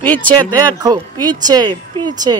पीछे देखो, पीछे पीछे।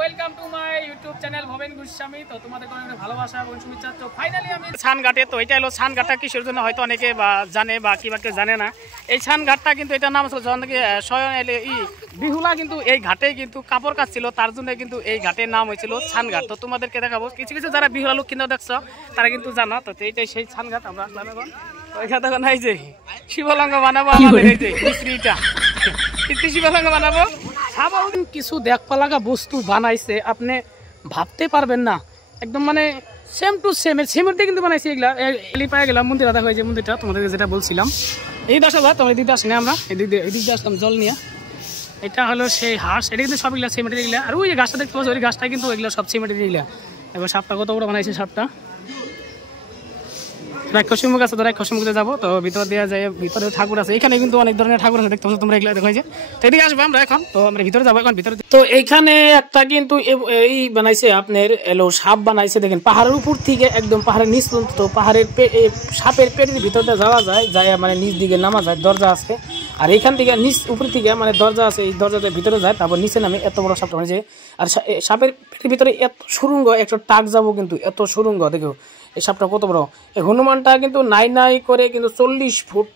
Welcome to my YouTube channel Bhaben Goswami. তো তোমাদের অনেক ভালোবাসা এবং শুভেচ্ছা। তো ফাইনালি আমি ছানঘাটে, তো এটা হলো ছানঘাটটা কিসের জন্য হয়তো অনেকে বা জানে বা কি বা কেউ জানে না। এই ছানঘাটটা কিন্তু এটার নাম ছিল যখন থেকে স্বয়ং বিহুলা কিন্তু এই ঘাটে কিন্তু কাপড় কাচছিল, তার জন্য কিন্তু এই ঘাটের নাম হয়েছিল ছানঘাট। তো তোমাদেরকে দেখাবো কিছু কিছু যারা বিহুলা লোক কিন্তু দেখছো তারা কিন্তু জানো। তো এইটাই সেই ছানঘাট। আমরা আসলাম এখন ওইখানে দেখো নাই যে শিবলঙ্গ বানাবো আমাদের এই যে মিস্ত্রিটা শিবলঙ্গ বানাবো। সাধারণ কিছু দেখপা লাগা বস্তু বানাইছে, আপনি ভাবতে পারবেন না, একদম মানে সেম টু সেম সেমের দিয়ে কিন্তু বানাইছে এগুলা। এলি পায়ে গেলাম মন্দিরটা, দেখা হয়েছে মন্দিরটা তোমাদেরকে যেটা বলছিলাম। এই দশ হাজার তোমার দিতে আসলে আমরা এদিক দিয়ে আসলাম জল নিয়ে। এটা হলো সেই হাঁস, এটা কিন্তু সব এগুলা সিমেন্টের এগুলা। আর ওই যে গাছটা দেখতে পাচ্ছ ওই গাছটা কিন্তু এগুলো সব সিমেন্টের এগুলা। এবার সাপটা কত বড় বানাইছে সাপটা। রাক্ষসী মুখ আছে, তো রাক্ষসী মুখে যাবো। তো ভিতর দেওয়া যায়, ভিতরে ঠাকুর আছে, এখানে কিন্তু অনেক ধরনের ঠাকুর আছে দেখতে পাচ্ছ তোমরা, এগুলো দেখা যায়। তো এদিকে আসবো আমরা এখন, তো আমরা ভিতরে যাবো এখন ভিতরে। তো এইখানে একটা কিন্তু এই বানাইছে আপনার এলো সাপ বানাইছে, দেখেন পাহাড়ের উপর থেকে একদম পাহাড়ের নিচ পর্যন্ত। তো পাহাড়ের সাপের পেটের ভিতরটা যাওয়া যায়, মানে নিচ দিকে নামা যায়, দরজা আছে। আর এইখান থেকে নিচ উপর থেকে মানে দরজা আছে, এই দরজাতে ভিতরে যায়, তারপর নিচে নামে। এত বড় সাপটা বানিয়েছে। আর সাপের পেটের ভিতরে এত সুরঙ্গ, একটা টাক যাবো কিন্তু এত সুরঙ্গ। দেখো এই সাপটা কত বড়। এই হনুমানটা কিন্তু নাই করে কিন্তু 40 ফুট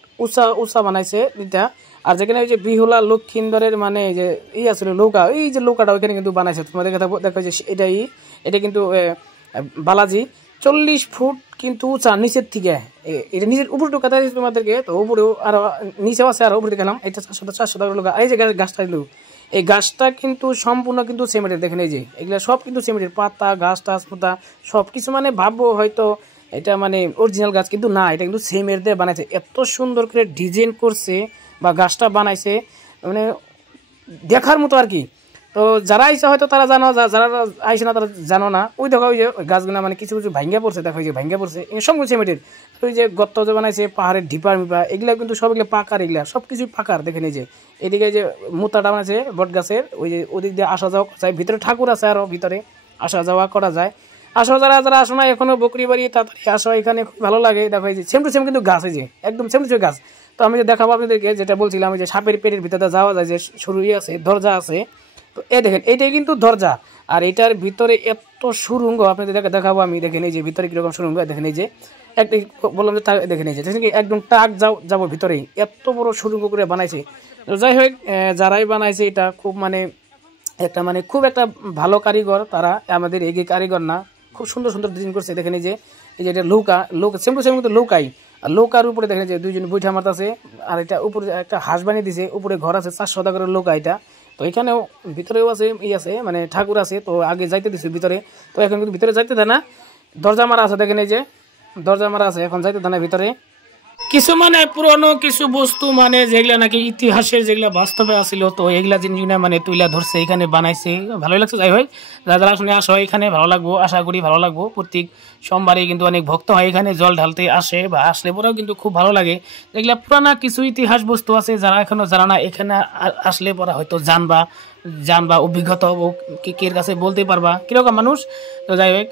উঁচা বানাইছে এটা। আর যেখানে ওই যে বিহুলা লক্ষিন্দরের মানে যে আছে নৌকা, এই যে নৌকাটা ওইখানে কিন্তু বানাইছে। তোমাদের দেখা যে এটা কিন্তু বালাজি 40 ফুট কিন্তু উঁচা নিচের থেকে। এটা নিচের উপরটা কথা দিচ্ছি তোমাদেরকে। তো উপরেও আরো নিচেও আছে, আরো উপরে গেলাম। এটা 400 টাকা লোক। এই যে গাছটা এলো, এই গাছটা কিন্তু সম্পূর্ণ কিন্তু সিমেন্টের। দেখেন এই যে এগুলা সব কিন্তু সিমেন্টের, পাতা গাছ টাছ পাতা সব কিছু। মানে ভাববো হয়তো এটা মানে অরিজিনাল গাছ, কিন্তু না, এটা কিন্তু সিমেন্ট দিয়ে বানাইছে। এত সুন্দর করে ডিজাইন করছে বা গাছটা বানাইছে, মানে দেখার মতো আর কি। তো যারা আইসা হয়তো তারা জানো, যারা আইসে না তারা জানো না। ওই দেখো ওই যে গাছগুলা মানে কিছু কিছু ভাঙ্গা পড়ছে, দেখো ওই যে ভাঙ্গা পড়ছে, সবগুলো সিমেন্টের। ওই যে গর্ত যে বানাইছে পাহাড়ের ঢিপার মিপা, এগুলা কিন্তু সব এগুলো পাকার, এগুলা সব কিছুই পাকার। দেখেন এই যে এদিকে যে মোতাটা বানাইছে বট গাছের, ওই যে ওদিক দিয়ে আসা যাওয়া যায়। ভিতরে ঠাকুর আছে, আরো ভিতরে আসা যাওয়া করা যায়। আসো যারা আসো না এখনো বকরি বাড়ি, তাড়াতাড়ি আসো, এখানে খুব ভালো লাগে। দেখো এই যে সেম টু সেম কিন্তু গাছ, এই যে একদম সেম টু সেম গাছ। তো আমি যে দেখাবো আপনাদেরকে, যেটা বলছিলাম যে সাপের পেটের ভিতরে যাওয়া যায়, যে শুরু আছে দরজা আছে। তো এই দেখেন এইটাই কিন্তু দরজা। আর এটার ভিতরে এত সুরঙ্গ আপনাদের দেখাবো আমি। দেখেন এই যে ভিতরে কিরকম সুরঙ্গ, দেখেন এই যে একটা বললাম যে দেখেন এই যে একদম টাক যাবো ভিতরেই, এত বড় সুরঙ্গ করে বানাইছে। যাই হোক যারাই বানাইছে এটা খুব মানে একটা মানে খুব একটা ভালো কারিগর তারা, আমাদের এগিয়ে কারিগর না। খুব সুন্দর সুন্দর ডিজাইন করছে। দেখেন এই যে এটা নৌকা সেম টু সেম কিন্তু নৌকাই। আর নৌকার উপরে দেখেন যে দুইজন বৈঠা মারতেছে। আর এটা উপরে একটা হাঁস বানিয়ে দিছে, উপরে ঘর আছে, 400 টাকার নৌকা এটা। তো এখানেও ভিতরেও আছে আছে মানে ঠাকুর আছে। তো আগে যাইতে দিছে ভিতরে, তো এখন কিন্তু ভিতরে যাইতে দেয় না, দরজা মারা আছে। দেখেন এই যে দরজা মারা আছে, এখন যাইতে দেয় না ভিতরে। কিছু মানে পুরনো কিছু বস্তু মানে যেগুলা নাকি ইতিহাসের যেগুলা বাস্তবে আসিল, তো এগুলা জিনিস মানে তুইলা ধরছে, এখানে বানাইছে, ভালোই লাগছে। যাই হোক যারা শুনে আসো এখানে ভালো লাগবো, আশা করি ভালো লাগবো। প্রত্যেক সোমবারে কিন্তু অনেক ভক্ত হয় এখানে জল ঢালতে আসে, বা আসলে পরেও কিন্তু খুব ভালো লাগে। এগুলা পুরানা কিছু ইতিহাস বস্তু আছে, যারা এখনো জানা না, এখানে আসলে পরে হয়তো জানবা অভিজ্ঞতা হবো, কের কাছে বলতে পারবা কিরকম মানুষ। তো যাই হোক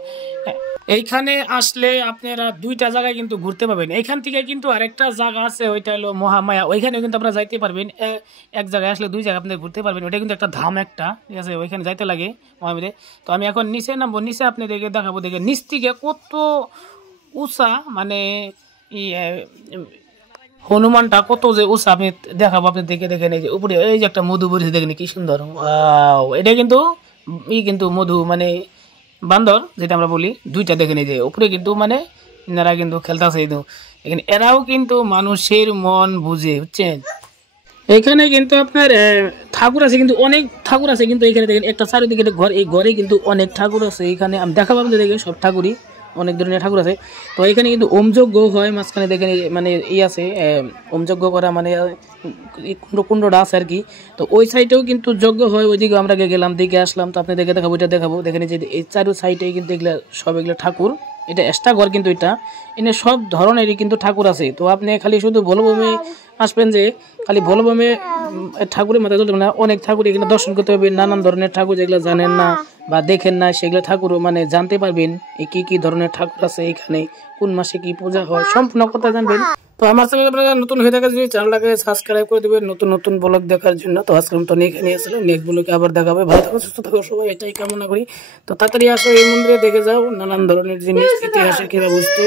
এইখানে আসলে আপনারা দুইটা জায়গায় কিন্তু ঘুরতে পারবেন। এইখান থেকে কিন্তু আরেকটা জায়গা আছে, ওইটা হলো মহামায়া, ওইখানে কিন্তু আপনারা যাইতে পারবেন। এক জায়গায় আসলে দুই জায়গায় আপনারা ঘুরতে পারবেন। ওইটা কিন্তু একটা ধাম একটা, ঠিক আছে, ওইখানে যাইতে লাগে মহামায়াতে। তো আমি এখন নিচে নামবো, নিচে আপনাদেরকে দেখাবো। দেখে নিচ থেকে কত উঁচা, মানে হনুমানটা কত যে উঁচা আপনি দেখাবো। আপনি দেখেন এই যে উপরে এই যে একটা মধু বসে, দেখেন কি সুন্দর। এটা কিন্তু মধু মানে বান্দর যেটা আমরা বলি, দুইটা দেখেন এই যে উপরে কিন্তু মানে এনারা কিন্তু খেলতেছে। এখানে এরাও কিন্তু মানুষের মন বুঝে, বুঝছেন। এখানে কিন্তু আপনার ঠাকুর আছে, কিন্তু অনেক ঠাকুর আছে। কিন্তু এখানে দেখেন একটা চারিদিকে ঘর, এই ঘরে কিন্তু অনেক ঠাকুর আছে। এখানে আমি দেখাবো আপনাদের দেখেন সব ঠাকুরই। অনেক ধরনের ঠাকুর আছে। তো এখানে কিন্তু ওমযজ্ঞ হয় মাঝখানে দেখেন মানে আছে ওমযজ্ঞ করা মানে কুণ্ডটা আছে আর কি। তো ওই সাইডেও কিন্তু যজ্ঞ হয়, ওইদিকে আমরা গেলাম, দিকে আসলাম। তো আপনি দেখে দেখাবো, এটা দেখাবো। দেখেন যে এই চারু সাইডে কিন্তু এগুলা সব এগুলো ঠাকুর, এটা এক্সট্রা ঘর কিন্তু এটা এনে সব ধরনেরই কিন্তু ঠাকুর আছে। তো আপনি খালি শুধু ভোলবমে আসবেন, যে খালি ভোলবমে ঠাকুরের মাথায় তুলতে না, অনেক ঠাকুর এখানে দর্শন করতে পারবেন। নানান ধরনের ঠাকুর যেগুলো জানেন না বা দেখেন না সেগুলো ঠাকুরও মানে জানতে পারবেন, কি কি ধরনের ঠাকুর আছে এখানে, কোন মাসে কি পূজা হয়, সম্পূর্ণ কথা জানবেন। তো আমার চ্যানেল আপনারা নতুন হয়ে থাকা যদি চ্যানেলটাকে সাবস্ক্রাইব করে দেবেন নতুন নতুন ব্লগ দেখার জন্য। তো আজকে তো এখানে আসলে নেক্সট ব্লগে আবার দেখাবে। ভালো থাকো, সুস্থ থাকো সবাই, এটাই কামনা করি। তো তাড়াতাড়ি আসো, এই মন্দিরে দেখে যাও নানান ধরনের জিনিস, ইতিহাসের কিবা বস্তু।